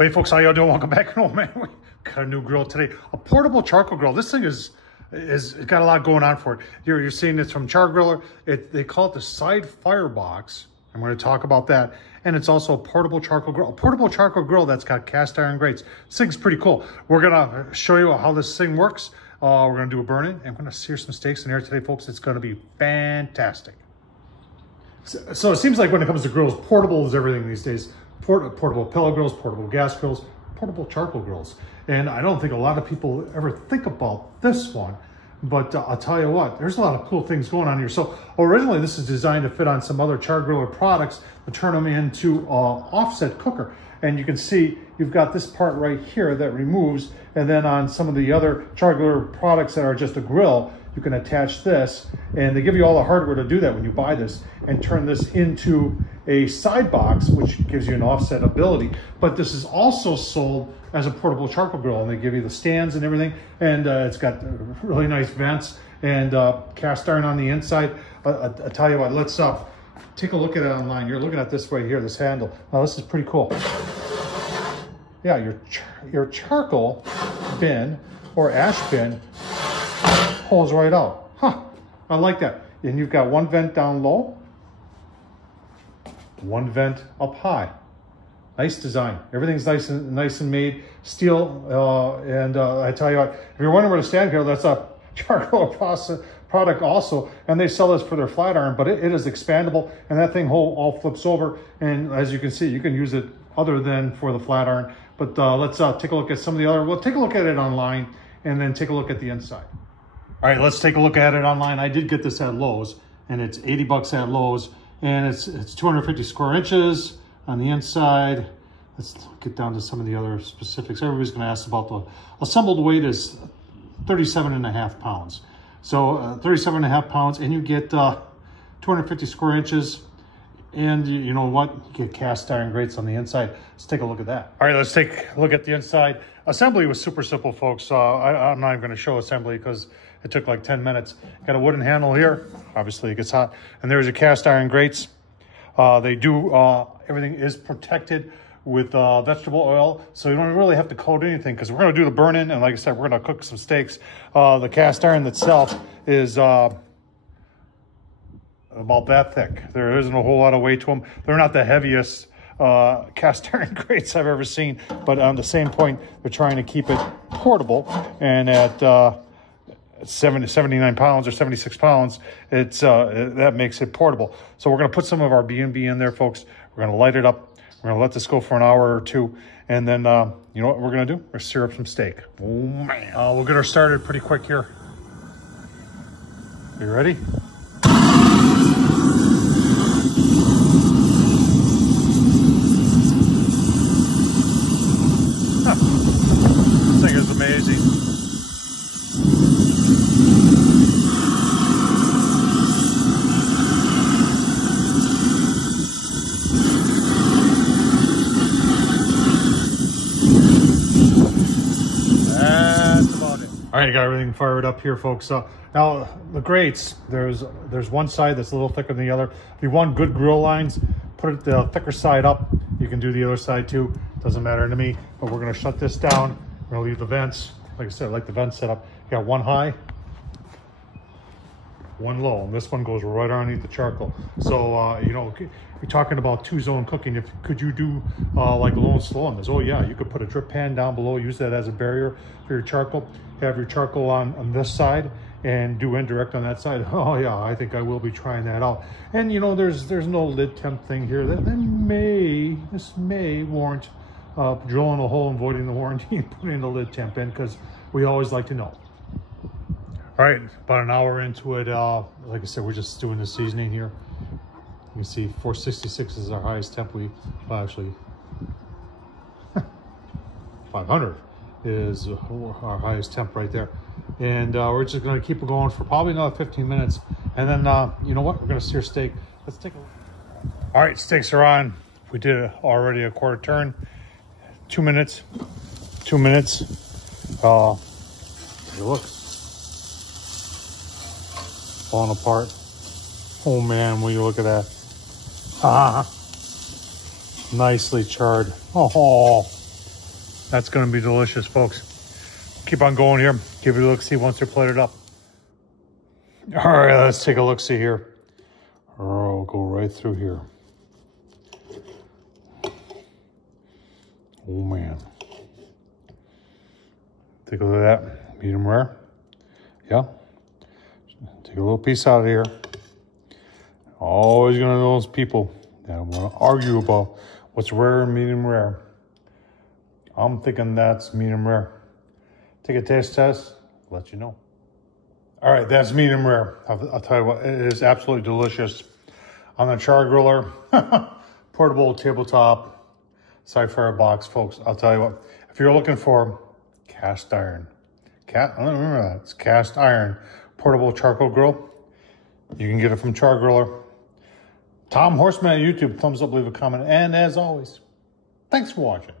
Hey folks, how y'all doing? Welcome back. Oh man, we got a new grill today. A portable charcoal grill. This thing is got a lot going on for it. You're seeing this from Chargriller. They call it the side firebox. I'm going to talk about that. And it's also a portable charcoal grill. A portable charcoal grill that's got cast iron grates. This thing's pretty cool. We're going to show you how this thing works. We're going to do a burn-in. And we're going to sear some steaks in here today, folks. It's going to be fantastic. So it seems like when it comes to grills, portable is everything these days. Portable pellet grills, portable gas grills, portable charcoal grills. And I don't think a lot of people ever think about this one, but I'll tell you what, there's a lot of cool things going on here. So originally this is designed to fit on some other Chargriller products to turn them into offset cooker. And you can see you've got this part right here that removes, and then on some of the other Chargriller products that are just a grill, you can attach this, and they give you all the hardware to do that when you buy this, and turn this into a side box, which gives you an offset ability. But this is also sold as a portable charcoal grill, and they give you the stands and everything, and it's got really nice vents and cast iron on the inside. I'll tell you what, let's take a look at it online. You're looking at this right here, this handle. Now this is pretty cool. Yeah, your charcoal bin or ash bin pulls right out. Huh, I like that. And you've got one vent down low, one vent up high. Nice design. Everything's nice and made. Steel, and I tell you what, if you're wondering where to stand here, that's a charcoal product also, and they sell this for their flat iron, but it is expandable, and that thing all flips over, and as you can see, you can use it other than for the flat iron. But let's take a look at some of the other, we'll take a look at it online, and then take a look at the inside. All right, let's take a look at it online. I did get this at Lowe's, and it's 80 bucks at Lowe's, and it's 250 square inches on the inside. Let's get down to some of the other specifics. Everybody's gonna ask about the assembled weight is 37.5 pounds. So 37.5 pounds, and you get 250 square inches, and you know what? You get cast iron grates on the inside. Let's take a look at that. All right, let's take a look at the inside. Assembly was super simple, folks. I'm not even gonna show assembly because it took like 10 minutes. Got a wooden handle here. Obviously it gets hot. And there's your cast iron grates. They do, everything is protected with vegetable oil. So you don't really have to coat anything because we're gonna do the burn-in. And like I said, we're gonna cook some steaks. The cast iron itself is about that thick. There isn't a whole lot of weight to them. They're not the heaviest cast iron grates I've ever seen. But on the same point, they're trying to keep it portable. And at 79 pounds or 76 pounds, it's that makes it portable. So we're going to put some of our B&B in there, folks. We're going to light it up. We're going to let this go for an hour or two, and then you know what we're going to do? We're sear up some steak. Oh man, we'll get her started pretty quick here. You ready? This thing is amazing. All right, I got everything fired up here, folks. Now the grates, there's one side that's a little thicker than the other. If you want good grill lines, put it the thicker side up. You can do the other side too. Doesn't matter to me. But we're gonna shut this down. We're gonna leave the vents. Like I said, I like the vent setup. You got one high, one low, and this one goes right underneath the charcoal. So you know, you're talking about two-zone cooking. Could you do like low and slow on this? Oh yeah, you could put a drip pan down below, use that as a barrier for your charcoal. Have your charcoal on this side and do indirect on that side. Oh yeah, I think I will be trying that out. And you know, there's no lid temp thing here. This may warrant drilling a hole and voiding the warranty and putting the lid temp in, because we always like to know. All right, about an hour into it. Like I said, we're just doing the seasoning here. You can see 466 is our highest temp. Well, actually 500 is our highest temp right there. And we're just gonna keep it going for probably another 15 minutes. And then, you know what? We're gonna sear steak. Let's take a look. All right, steaks are on. We did already a quarter turn. 2 minutes, 2 minutes. Look. Falling apart. Oh man, will you look at that. Nicely charred. Oh, That's going to be delicious, folks. Keep on going here. Give it a look-see once they're plated up. All right, let's take a look-see here. Oh, we'll go right through here. Oh, man. Take a look at that. Medium rare. Yeah. Take a little piece out of here. Always going to know those people that want to argue about what's rare and medium rare. I'm thinking that's medium rare. Take a taste test, let you know. All right, that's medium rare. I'll tell you what, it is absolutely delicious. On the Chargriller, portable tabletop, side fire box, folks. I'll tell you what, if you're looking for cast iron, I don't remember that, it's cast iron, portable charcoal grill, you can get it from Char-Griller. Tom Horsman at YouTube, thumbs up, leave a comment, and as always, thanks for watching.